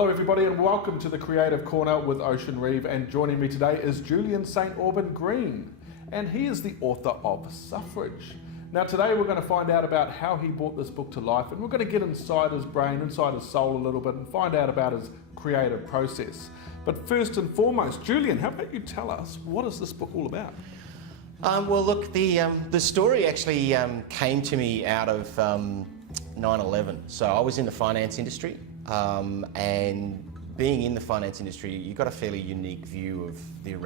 Hello everybody and welcome to the Creative Corner with Ocean Reeve, and joining me today is Julian St. Aubyn Green, and he is the author of Suffrage. Now today we're going to find out about how he brought this book to life, and we're going to get inside his brain, inside his soul a little bit, and find out about his creative process. But first and foremost, Julian, how about you tell us, what is this book all about? Well, look, the story actually came to me out of 9/11. So I was in the finance industry, and being in the finance industry, you got a fairly unique view of the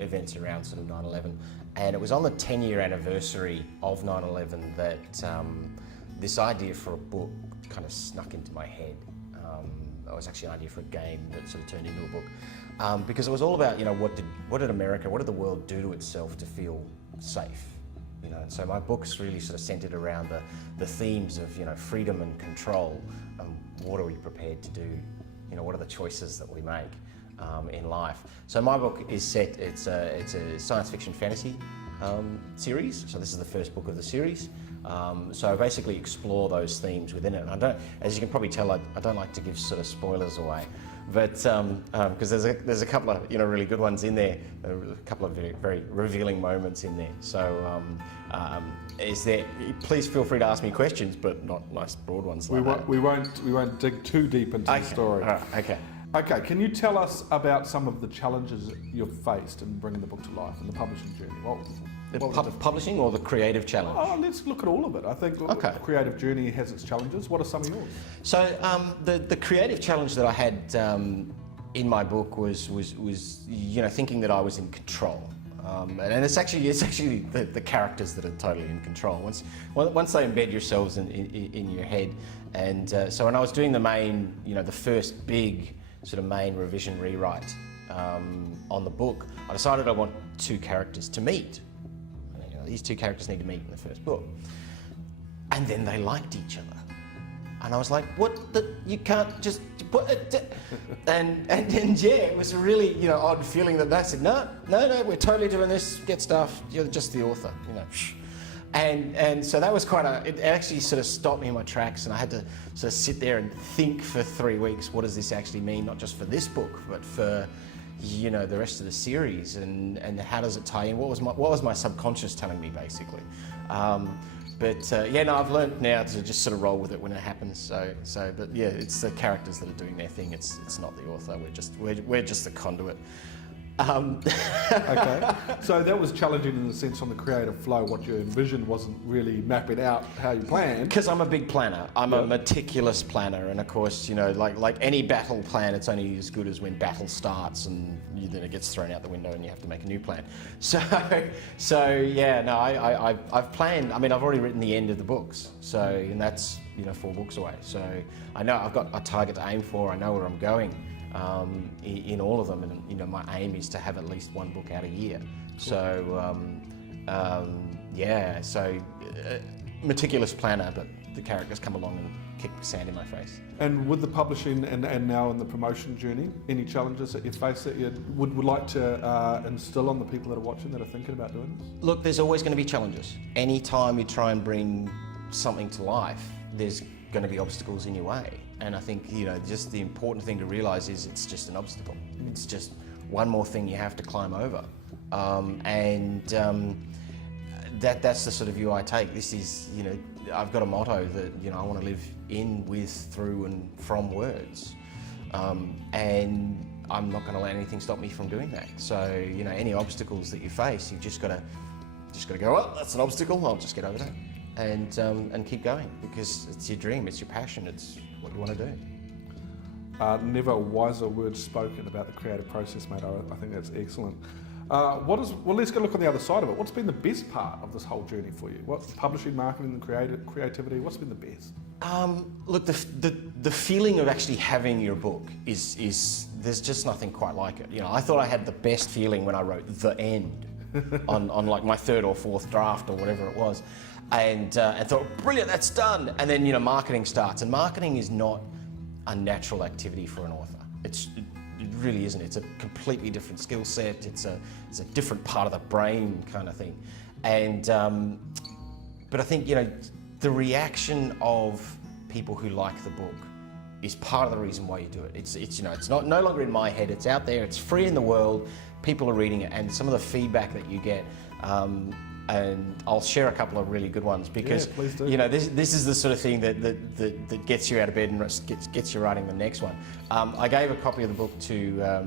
events around sort of 9/11. And it was on the 10-year anniversary of 9/11 that this idea for a book kind of snuck into my head. It was actually an idea for a game that sort of turned into a book, because it was all about, you know, what did America, what did the world do to itself to feel safe? You know, and so my book's really sort of centered around the themes of, you know, freedom and control. What are we prepared to do? You know, what are the choices that we make in life? So my book is set, it's a science fiction fantasy series. So this is the first book of the series. So I basically explore those themes within it. And I don't, as you can probably tell, I don't like to give sort of spoilers away, but because there's a couple of, you know, really good ones in there, a couple of very, very revealing moments in there. So please feel free to ask me questions, but not nice broad ones like that. We won't dig too deep into the story. All right, okay. Okay, can you tell us about some of the challenges you've faced in bringing the book to life in the publishing journey? Publishing or the creative challenge? Oh, let's look at all of it. I think the creative journey has its challenges. What are some of yours? So the creative challenge that I had in my book was you know, thinking that I was in control. And it's actually the characters that are totally in control. Once they embed yourselves in your head, and so when I was doing the first big sort of main revision rewrite on the book, I decided I want two characters to meet. You know, these two characters need to meet in the first book, and then they liked each other, and I was like, "What? You can't just put it." And yeah, it was a really, you know, odd feeling that they said, no, we're totally doing this. Get stuff. You're just the author, you know. And so that was it actually sort of stopped me in my tracks, and I had to sort of sit there and think for 3 weeks, what does this actually mean, not just for this book, but for, you know, the rest of the series, and how does it tie in? What was my subconscious telling me, basically? I've learned now to just sort of roll with it when it happens. But yeah, it's the characters that are doing their thing. It's not the author. We're just the conduit. Okay, so that was challenging in the sense on the creative flow. What you envisioned wasn't really mapping out how you planned. Because I'm a big planner. I'm a meticulous planner, and of course, you know, like any battle plan, it's only as good as when battle starts, and then it gets thrown out the window, and you have to make a new plan. I've planned. I mean, I've already written the end of the books, and that's, you know, 4 books away. So I know I've got a target to aim for. I know where I'm going. In all of them, and you know, my aim is to have at least 1 book out a year. Cool. Meticulous planner, but the characters come along and kick sand in my face. And with the publishing and now in the promotion journey, any challenges that you face that you would like to instill on the people that are watching, that are thinking about doing this? Look, there's always going to be challenges. Anytime you try and bring something to life, there's going to be obstacles in your way. And I think, you know, just the important thing to realise is it's just an obstacle. It's just one more thing you have to climb over. That's the sort of view I take. This is, you know, I've got a motto that, you know, I want to live in, with, through and from words. And I'm not going to let anything stop me from doing that. So, you know, any obstacles that you face, you've just got to go, oh, that's an obstacle, I'll just get over that. And keep going, because it's your dream, it's your passion, it's what you want to do. Never wiser words spoken about the creative process, mate. I think that's excellent. Let's go look on the other side of it. What's been the best part of this whole journey for you? What's publishing, marketing, and creativity? What's been the best? Look, the feeling of actually having your book is there's just nothing quite like it. You know, I thought I had the best feeling when I wrote the end on like my 3rd or 4th draft or whatever it was. And thought, brilliant, that's done. And then, you know, marketing starts, and marketing is not a natural activity for an author. It really isn't. It's a completely different skill set. It's a different part of the brain kind of thing. And but I think, you know, the reaction of people who like the book is part of the reason why you do it. It's not no longer in my head. It's out there. It's free in the world. People are reading it, and some of the feedback that you get. And I'll share a couple of really good ones because please do. This is the sort of thing that gets you out of bed and gets you writing the next one. I gave a copy of the book to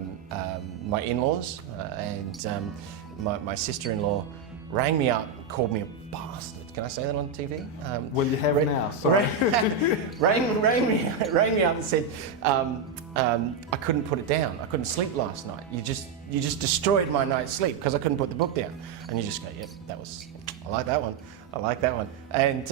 my in-laws, and my sister-in-law rang me up, called me a bastard. Can I say that on TV? Well, you have now. Sorry. rang me up and said, I couldn't put it down. I couldn't sleep last night. You just destroyed my night's sleep because I couldn't put the book down. And you just go, yep, I like that one. I like that one. And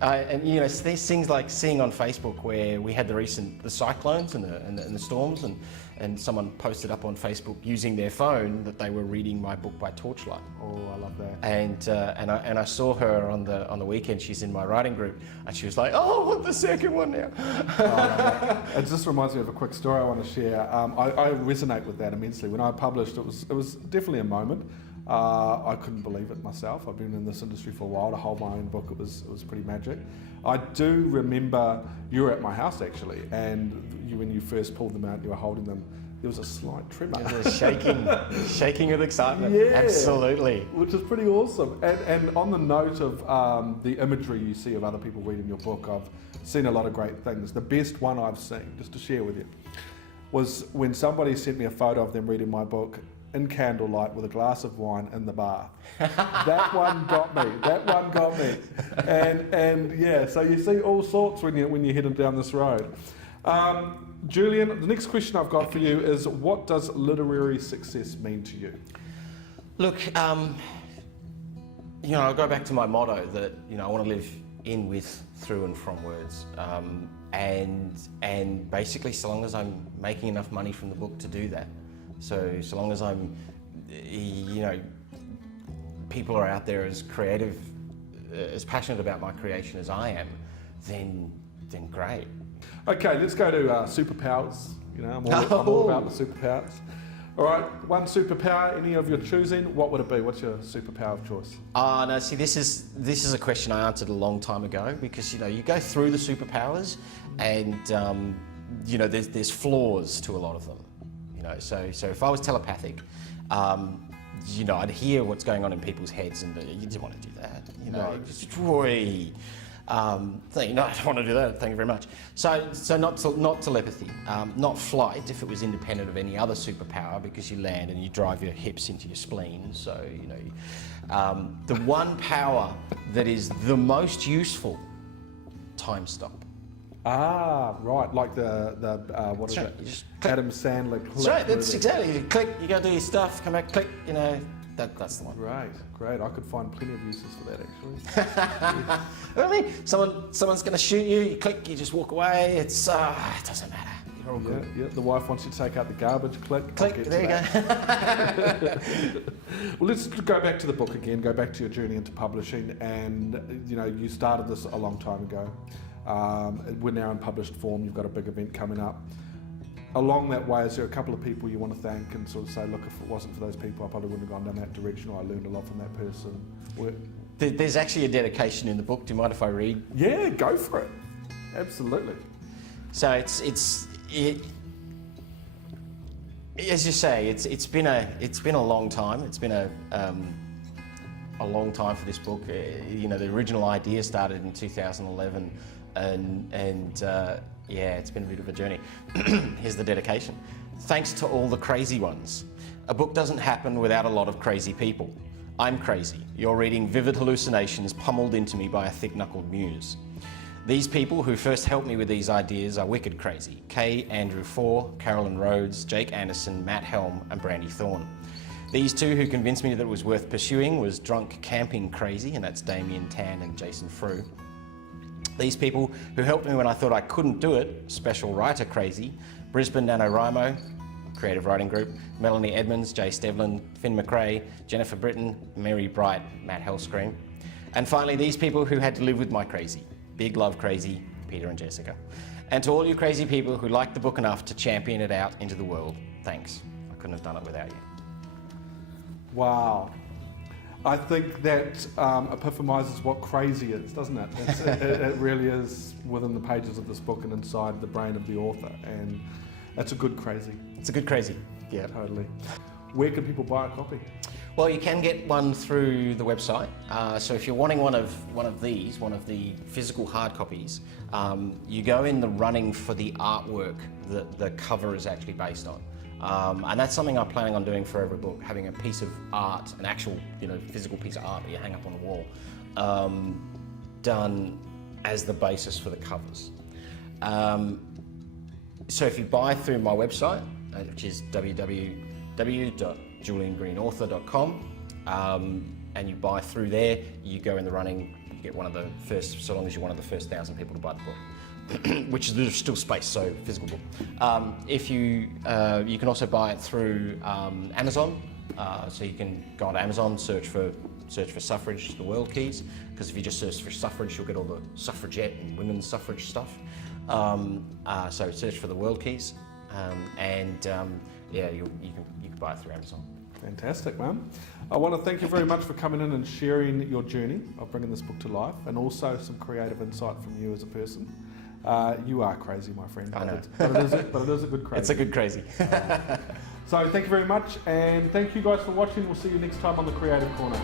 there's things like seeing on Facebook where we had the cyclones and the storms, and someone posted up on Facebook using their phone that they were reading my book by torchlight. Oh, I love that. And I saw her on the weekend. She's in my writing group, and she was like, "Oh, I want the second one now." It just reminds me of a quick story I want to share. I resonate with that immensely. When I published, it was definitely a moment. I couldn't believe it myself. I've been in this industry for a while. To hold my own book, it was pretty magic. I do remember you were at my house actually, and when you first pulled them out, you were holding them. There was a slight tremor. It was shaking with excitement. Yeah, absolutely. Which is pretty awesome. And on the note of the imagery you see of other people reading your book, I've seen a lot of great things. The best one I've seen, just to share with you, was when somebody sent me a photo of them reading my book in candlelight with a glass of wine in the bath. That one got me. And yeah, so you see all sorts when you're heading down this road. Julian, the next question I've got for you is, what does literary success mean to you? Look, I'll go back to my motto that I want to live in, with, through, and from words. And basically, so long as I'm making enough money from the book to do that. So long as I'm, people are out there as creative, as passionate about my creation as I am, then great. Okay, let's go to superpowers. I'm all about the superpowers. All right, one superpower, any of your choosing, what would it be? What's your superpower of choice? No, see, this is a question I answered a long time ago, because you go through the superpowers, and there's flaws to a lot of them. So if I was telepathic, I'd hear what's going on in people's heads, and you didn't want to do that. No. Destroy. I don't want to do that. Thank you very much. So not telepathy, not flight. If it was independent of any other superpower, because you land and you drive your hips into your spleen. So the one power that is the most useful, time stop. Ah, right, like the what is it? You just Adam Sandler. That's right. That's exactly. You click. You go do your stuff. Come back. Click. That's the one. Great. I could find plenty of uses for that actually. I mean, someone's going to shoot you. You click. You just walk away. It doesn't matter. You're all good. Yeah. The wife wants you to take out the garbage. Click. There you go. Well, let's go back to the book again. Go back to your journey into publishing, and you started this a long time ago. We're now in published form. You've got a big event coming up. Along that way, is there a couple of people you want to thank and sort of say, look, if it wasn't for those people, I probably wouldn't have gone down that direction, or I learned a lot from that person? There's actually a dedication in the book. Do you mind if I read? Yeah, go for it. Absolutely. So it's as you say, it's been a long time. It's been a long time for this book. The original idea started in 2011, and it's been a bit of a journey. Here's the dedication. Thanks to all the crazy ones. A book doesn't happen without a lot of crazy people. I'm crazy. You're reading vivid hallucinations pummeled into me by a thick-knuckled muse. These people who first helped me with these ideas are wicked crazy. Kay, Andrew Four, Carolyn Rhodes, Jake Anderson, Matt Helm, and Brandy Thorne. These two who convinced me that it was worth pursuing was drunk camping crazy, and that's Damien Tan and Jason Frew. These people who helped me when I thought I couldn't do it, special writer crazy, Brisbane NaNoWriMo, creative writing group, Melanie Edmonds, Jay Stevlin, Finn McRae, Jennifer Britton, Mary Bright, Matt Hellscream. And finally, these people who had to live with my crazy, Big Love Crazy, Peter and Jessica. And to all you crazy people who liked the book enough to champion it out into the world, thanks. I couldn't have done it without you. Wow. I think that epiphemizes what crazy is, doesn't it? It really is within the pages of this book and inside the brain of the author, and it's a good crazy. It's a good crazy. Yeah, totally. Where can people buy a copy? Well, you can get one through the website. So if you're wanting one of the physical hard copies, you go in the running for the artwork that the cover is actually based on. And that's something I'm planning on doing for every book, having a piece of art, an actual physical piece of art that you hang up on the wall, done as the basis for the covers. So if you buy through my website, which is www.juliangreenauthor.com, and you buy through there, you go in the running, you get one of the first, so long as you're one of the first 1,000 people to buy the book. Which is, there's still space, so physical book. If you can also buy it through Amazon, so you can go on Amazon, search for Suffrage, the World Keys, because if you just search for Suffrage, you'll get all the suffragette and women's suffrage stuff. So search for the World Keys, yeah, you can buy it through Amazon. Fantastic, man. I want to thank you very much for coming in and sharing your journey of bringing this book to life, and also some creative insight from you as a person. You are crazy, my friend. I know. But it is a good crazy. It's a good crazy. So thank you very much, and thank you guys for watching. We'll see you next time on the Creative Corner.